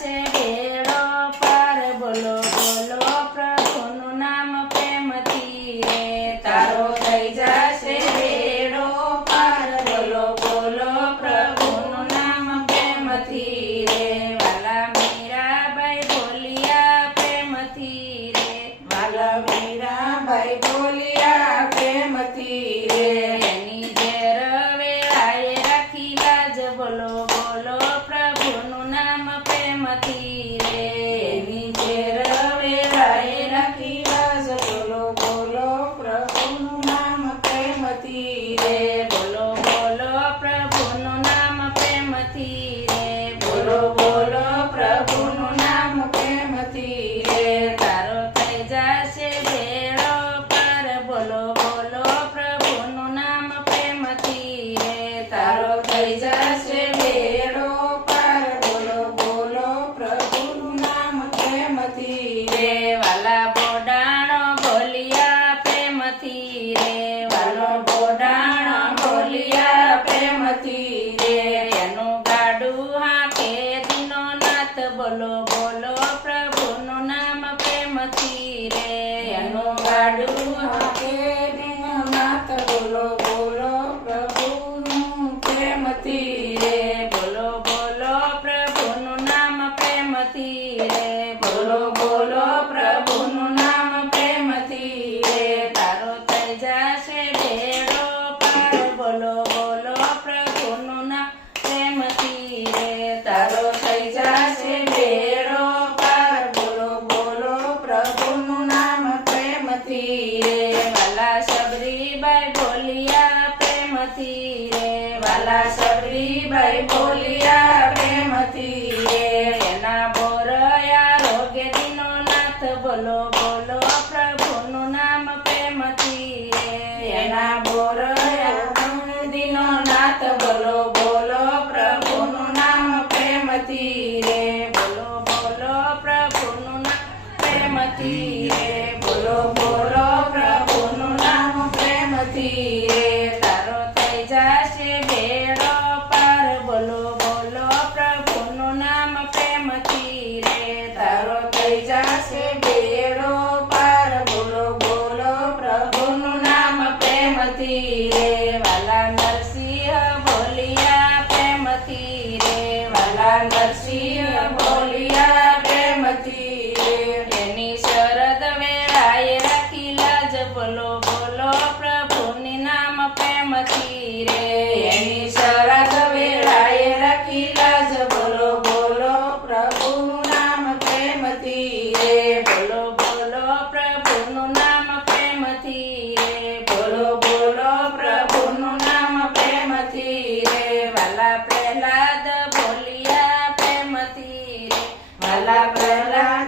જાશે બેડો પાર બોલો બોલો પ્રભુનું નામ પ્રેમથી રે તારો થઈ જાશે બેડો પાર બોલો બોલો પ્રભુનું નામ પ્રેમથી રે વાલા મીરાબાઈ બોલિયા પ્રેમથી રે વાલા મીરાબાઈ બોલિયા પ્રેમથી રે એની ઘેર વેળાએ રાખી લાજ બોલો બોલો પ્રભુનું નામ પ્રેમથી રે એની ઘેર વેળાએ રાખી લાજ બોલો બોલો પ્રભુનું નામ પ્રેમથી રે બોલો બોલો પ્રભુનું નામ પ્રેમથી રે બોલો બોલો પ્રભુનું નામ પ્રેમથી રે તારો થઈ જાશે બેડો પાર બોલો બોલો પ્રભુનું નામ પ્રેમથી રે તારો થઈ જશે બેડો પાર બોલો બોલો પ્રભુનું નામ પ્રેમથી રે વાલા બોડાણો બોલિયા પ્રેમથી રે વાલો બોડાણો બોલિયા પ્રેમથી રે એનું ગાડું હાકે દીનો નાથ બોલો બોલો પ્રભુનું નામ પ્રેમથી રે એનું ગાડું હાકે દીનનાથ બોલો બોલો પ્રભુનું પ્રેમથી રે બોલો બોલો પ્રભુનું નામ પ્રેમથી રે બોલો બોલો પ્રભુનું નામ પ્રેમથી રે તારો થઈ જાશે બેડો પાર બોલો બોલો પ્રભુનું નામ પ્રેમથી રે તારો થઈ જશે બેડો પાર બોલો બોલો પ્રભુનું નામ પ્રેમથી રે વાલા સબરીબાઈ બોલિયા પ્રેમથી રે વાલા સબરીબાઈ બોલિયા પ્રેમથી રે એના બોરયા રોગે દીનો નાથ બોલો બોલો પ્રભુનું નામ પ્રેમથી રે એના બોરયા દીનો નાથ બોલો બોલો પ્રભુનું નામ પ્રેમથી રે બોલો બોલો પ્રભુનું નામ પ્રેમથી રે બોલો બોલો પ્રભુનું નામ પ્રેમથી રે તારો થઈ જાશે બેડો પાર બોલો બોલો પ્રભુનું નામ પ્રેમથી રે તારો થઈ જશે બેડો પાર બોલો બોલો પ્રભુનું નામ પ્રેમથી રે વાલા નરસિંહ બોલિયા પ્રેમથી રે વાલા નરસિંહ બોલિયા પ્રેમથી રે એની શરદ વેળાએ રાખી લાજ બોલો બોલો પ્રભુની નામ પ્રેમથી રે એની શરદ વેળાએ રાખી લાજ બોલો બોલો પ્રભુનું નામ પ્રેમથી રે બોલો બોલો પ્રભુનું નામ પ્રેમથી રે બોલો બોલો પ્રભુનું નામ પ્રેમથી રે વાલા પ્રહલાદ બોલિયા પ્રેમથી રે વાલા પ્રહલાદ